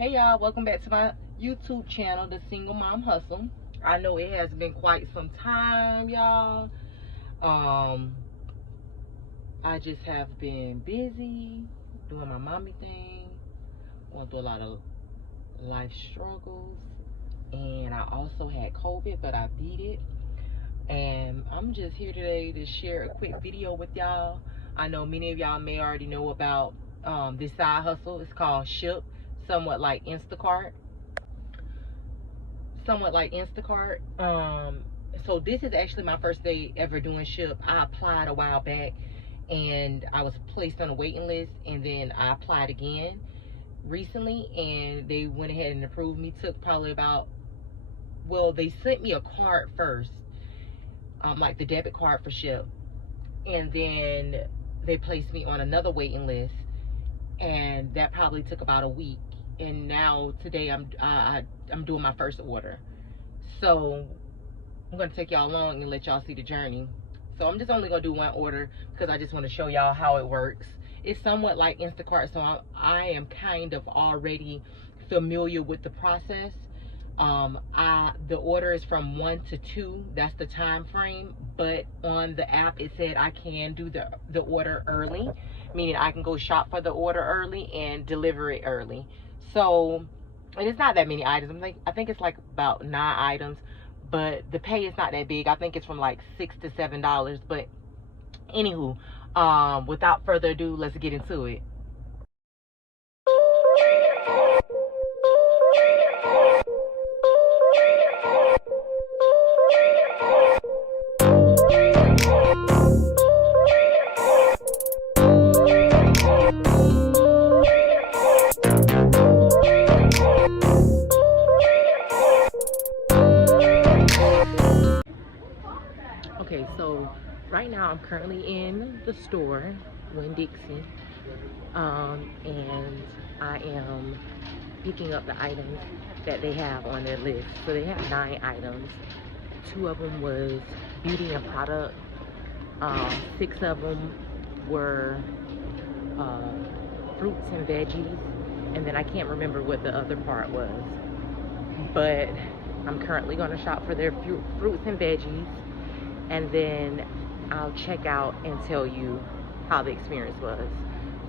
Hey y'all, welcome back to my YouTube channel, The Single Mom Hustle. I know it has been quite some time, y'all. I just have been busy doing my mommy thing, going through a lot of life struggles, and I also had COVID, but I beat it. And I'm just here today to share a quick video with y'all. I know many of y'all may already know about this side hustle. It's called Shipt, somewhat like Instacart. So this is actually my first day ever doing Shipt. I applied a while back and I was placed on a waiting list, and then I applied again recently and they went ahead and approved me. Took probably about, well, they sent me a card first, like the debit card for Shipt, and then they placed me on another waiting list, and that probably took about a week. And now today I'm doing my first order. So I'm gonna take y'all along and let y'all see the journey. So I'm just only gonna do one order because I just want to show y'all how it works. It's somewhat like Instacart, so I am kind of already familiar with the process. The order is from 1 to 2. That's the time frame. But on the app, it said I can do the order early, meaning I can go shop for the order early and deliver it early. So, and it's not that many items. I think it's like about 9 items, but the pay is not that big. I think it's from like $6 to $7. But anywho, without further ado, let's get into it. Okay, so right now I'm currently in the store, Winn-Dixie, and I am picking up the items that they have on their list. So they have 9 items. 2 of them was beauty and product. 6 of them were fruits and veggies, and then I can't remember what the other part was. But I'm currently going to shop for their fruits and veggies, and then I'll check out and tell you how the experience was.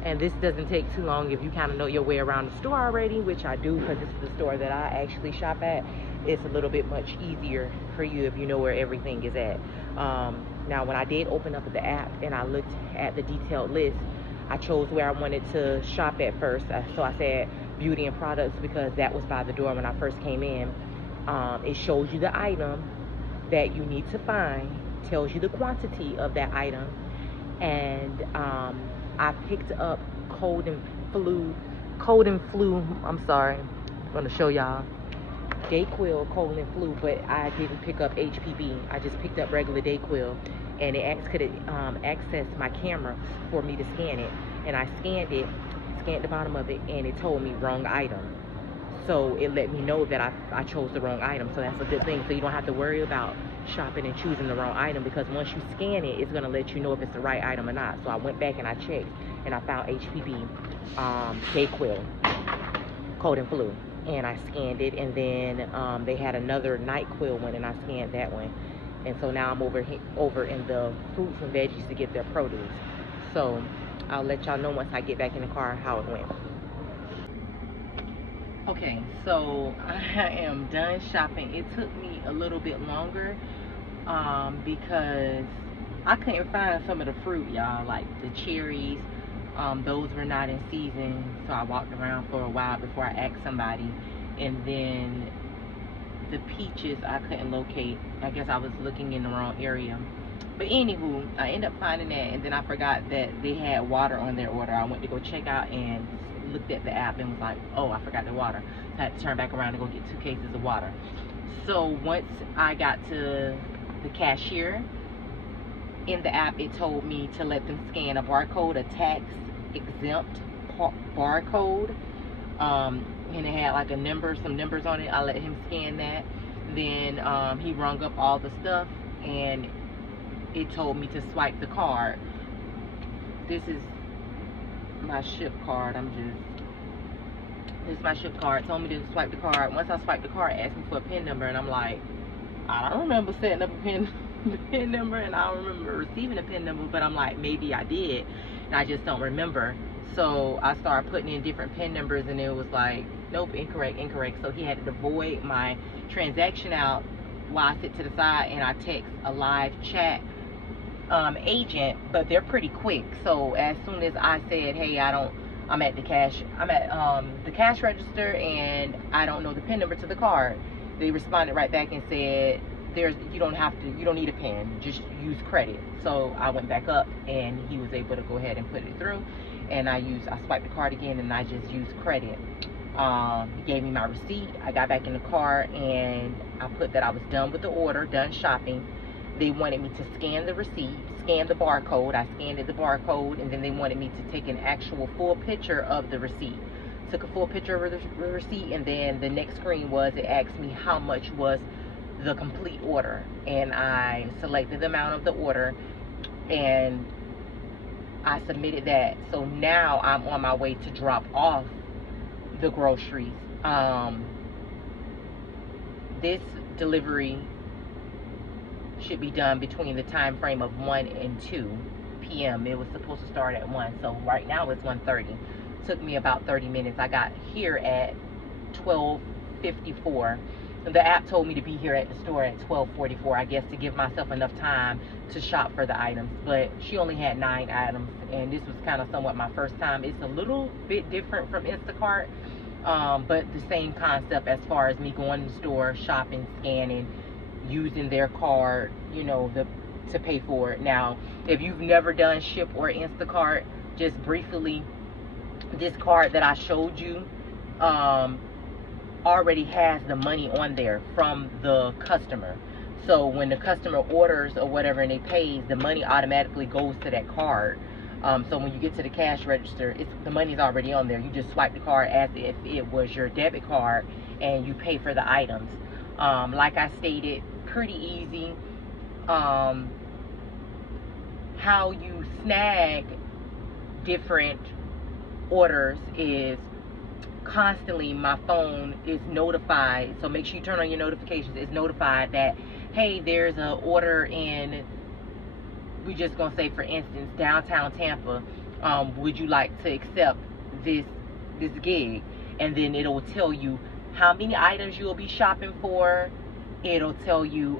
And this doesn't take too long if you kind of know your way around the store already, which I do because this is the store that I actually shop at. It's a little bit much easier for you if you know where everything is at. Now, when I did open up the app and I looked at the detailed list, I chose where I wanted to shop at first. So I said beauty and products because that was by the door when I first came in. It shows you the item that you need to find, tells you the quantity of that item, and I picked up cold and flu, I'm sorry, I'm going to show y'all, Dayquil, cold and flu, but I didn't pick up HPV. I just picked up regular Dayquil, and it asked could it access my camera for me to scan it, and I scanned the bottom of it, and it told me wrong item. So it let me know that I chose the wrong item, so that's a good thing. So you don't have to worry about shopping and choosing the wrong item, because once you scan it, it's going to let you know if it's the right item or not. So I went back and I checked, and I found HPV, Dayquil, cold and flu, and I scanned it. And then they had another NyQuil one, and I scanned that one. And so now I'm over in the fruits and veggies to get their produce. So I'll let y'all know once I get back in the car how it went. Okay, so I am done shopping. It took me a little bit longer because I couldn't find some of the fruit, y'all, like the cherries. Those were not in season, so I walked around for a while before I asked somebody. And then the peaches I couldn't locate. I guess I was looking in the wrong area. But anywho, I ended up finding that, and then I forgot that they had water on their order. I went to go check out and looked at the app and was like, oh, I forgot the water. So I had to turn back around and go get 2 cases of water. So once I got to the cashier, in the app it told me to let them scan a barcode, a tax exempt barcode, and it had like a number, some numbers on it. I let him scan that. Then he rung up all the stuff, and it told me to swipe the card. This is my Shipt card. This is my Shipt card. Told me to swipe the card. Once I swipe the card, asked me for a PIN number, and I'm like, I don't remember setting up a PIN number, and I don't remember receiving a PIN number, but I'm like, maybe I did, and I just don't remember. So I started putting in different PIN numbers, and it was like, nope, incorrect. So he had to void my transaction out while I sit to the side, and I text a live chat agent, but they're pretty quick. So as soon as I said, hey, I'm at the cash register, and I don't know the PIN number to the card, they responded right back and said, you don't need a PIN, just use credit. So I went back up, and he was able to go ahead and put it through, and I swiped the card again, and I just used credit. He gave me my receipt. I got back in the car, and I put that I was done with the order, done shopping. They wanted me to scan the receipt, scan the barcode. I scanned the barcode, and then they wanted me to take an actual full picture of the receipt. Took a full picture of the receipt, and then the next screen was, it asked me how much was the complete order, and I selected the amount of the order, and I submitted that. So now I'm on my way to drop off the groceries. This delivery should be done between the time frame of 1 and 2 p.m. It was supposed to start at 1, so right now it's 1:30. Took me about 30 minutes. I got here at 12:54. The app told me to be here at the store at 12:44, I guess, to give myself enough time to shop for the items. But she only had 9 items, and this was kind of somewhat my first time. It's a little bit different from Instacart, but the same concept as far as me going to the store, shopping, scanning, using their card, you know, to pay for it. Now, if you've never done Shipt or Instacart, just briefly, this card that I showed you already has the money on there from the customer. So when the customer orders or whatever and they pays, the money automatically goes to that card. So when you get to the cash register, the money's already on there. You just swipe the card as if it was your debit card, and you pay for the items. Like I stated, pretty easy. How you snag different orders is constantly my phone is notified, so make sure you turn on your notifications. It's notified that, hey, there's an order in, we just gonna say for instance, downtown Tampa. Would you like to accept this gig? And then it'll tell you how many items you'll be shopping for. It'll tell you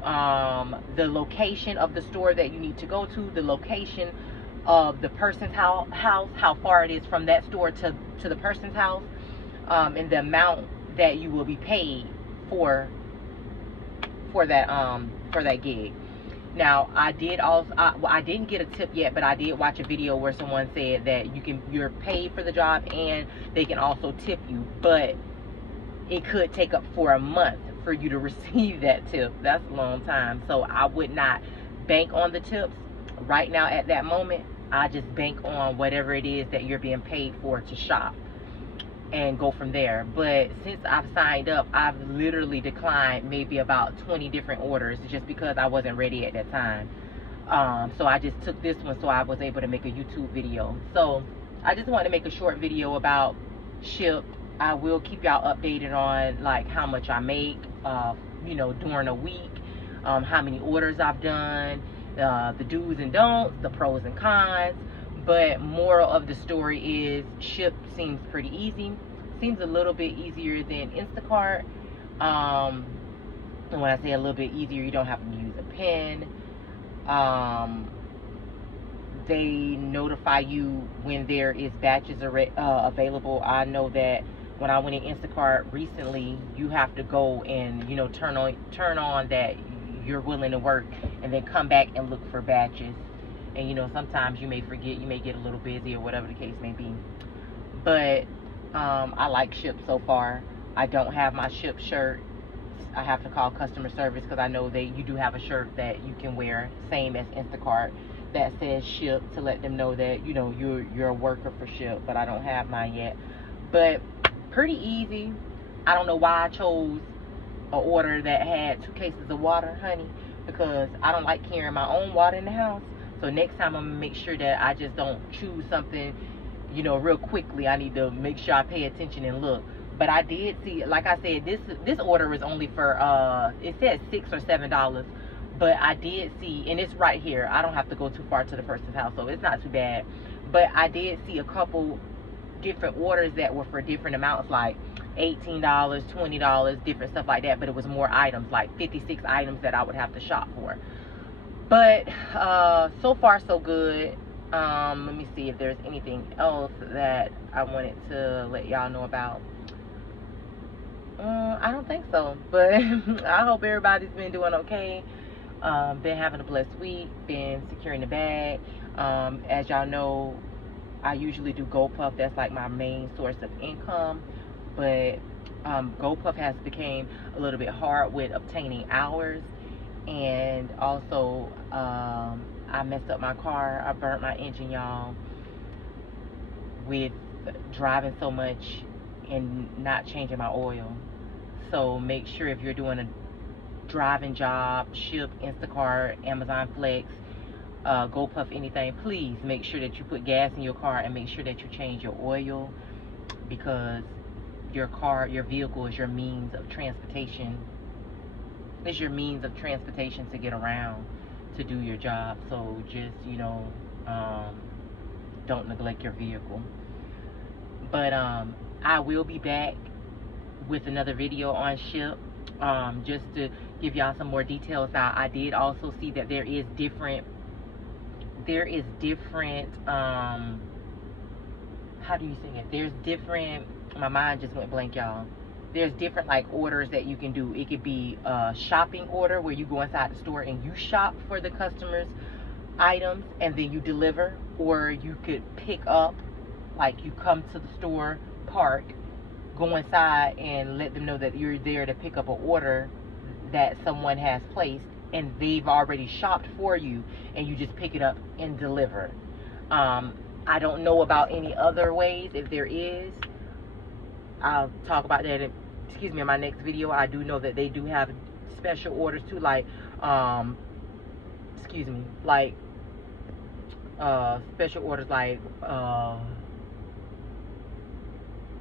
the location of the store that you need to go to, the location of the person's house, how far it is from that store to the person's house, and the amount that you will be paid for that gig. Now, I didn't get a tip yet, but I did watch a video where someone said that you're paid for the job and they can also tip you, but it could take up for a month for you to receive that tip. That's a long time. So I would not bank on the tips right now at that moment. I just bank on whatever it is that you're being paid for to shop and go from there. But since I've signed up, I've literally declined maybe about 20 different orders just because I wasn't ready at that time. So I just took this one so I was able to make a YouTube video. So I just wanted to make a short video about Shipt. I will keep y'all updated on like how much I make, you know, during a week, how many orders I've done, the do's and don'ts, the pros and cons. But moral of the story is Shipt seems pretty easy. Seems a little bit easier than Instacart. And when I say a little bit easier, you don't have to use a pen. They notify you when there is batches available. I know that when I went in Instacart recently, you have to go and, you know, turn on that you're willing to work, and then come back and look for batches. And, you know, sometimes you may forget, you may get a little busy or whatever the case may be. But I like Shipt so far. I don't have my Shipt shirt. I have to call customer service because I know you do have a shirt that you can wear, same as Instacart, that says Shipt, to let them know that, you know, you're a worker for Shipt. But I don't have mine yet. But pretty easy. I don't know why I chose an order that had 2 cases of water, honey, because I don't like carrying my own water in the house. So next time I'm gonna make sure that I just don't choose something, you know, real quickly. I need to make sure I pay attention and look. But I did see, like I said, this order is only for it says $6 or $7, but I did see, and it's right here. I don't have to go too far to the person's house, so it's not too bad. But I did see a couple different orders that were for different amounts, like $18, $20, different stuff like that. But it was more items, like 56 items that I would have to shop for. But so far so good. Let me see if there's anything else that I wanted to let y'all know about. I don't think so, but I hope everybody's been doing okay. Been having a blessed week, been securing the bag. As y'all know, I usually do GoPuff. That's like my main source of income, but GoPuff has become a little bit hard with obtaining hours. And also I messed up my car. I burnt my engine, y'all, with driving so much and not changing my oil. So make sure if you're doing a driving job, Shipt, Instacart, Amazon Flex, GoPuff, anything, please make sure that you put gas in your car and make sure that you change your oil, because your car, your vehicle is your means of transportation. It's your means of transportation to get around, to do your job. So just, you know, don't neglect your vehicle. But I will be back with another video on Shipt, just to give y'all some more details out. I did also see that there is different how do you say it? There's different, my mind just went blank, y'all. There's different like orders that you can do. It could be a shopping order where you go inside the store and you shop for the customers' items and then you deliver, or you could pick up, like you come to the store, park, go inside and let them know that you're there to pick up an order that someone has placed and they've already shopped for you, and you just pick it up and deliver. I don't know about any other ways. If there is, I'll talk about that in my next video. I do know that they do have special orders too, like special orders like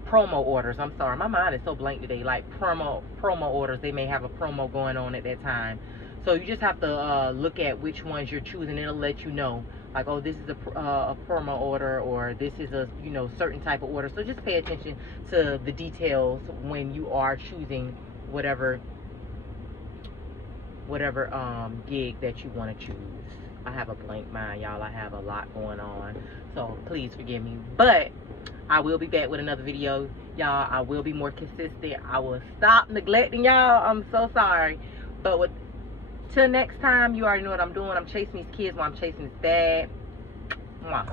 promo orders. I'm sorry, my mind is so blank today. Like promo orders, they may have a promo going on at that time. So you just have to look at which ones you're choosing. It'll let you know, like, oh, this is a promo order, or this is a, you know, certain type of order. So just pay attention to the details when you are choosing whatever gig that you want to choose. I have a blank mind, y'all. I have a lot going on, so please forgive me. But I will be back with another video, y'all. I will be more consistent. I will stop neglecting y'all. I'm so sorry. But till next time, you already know what I'm doing. I'm chasing these kids while I'm chasing this bag. Mwah.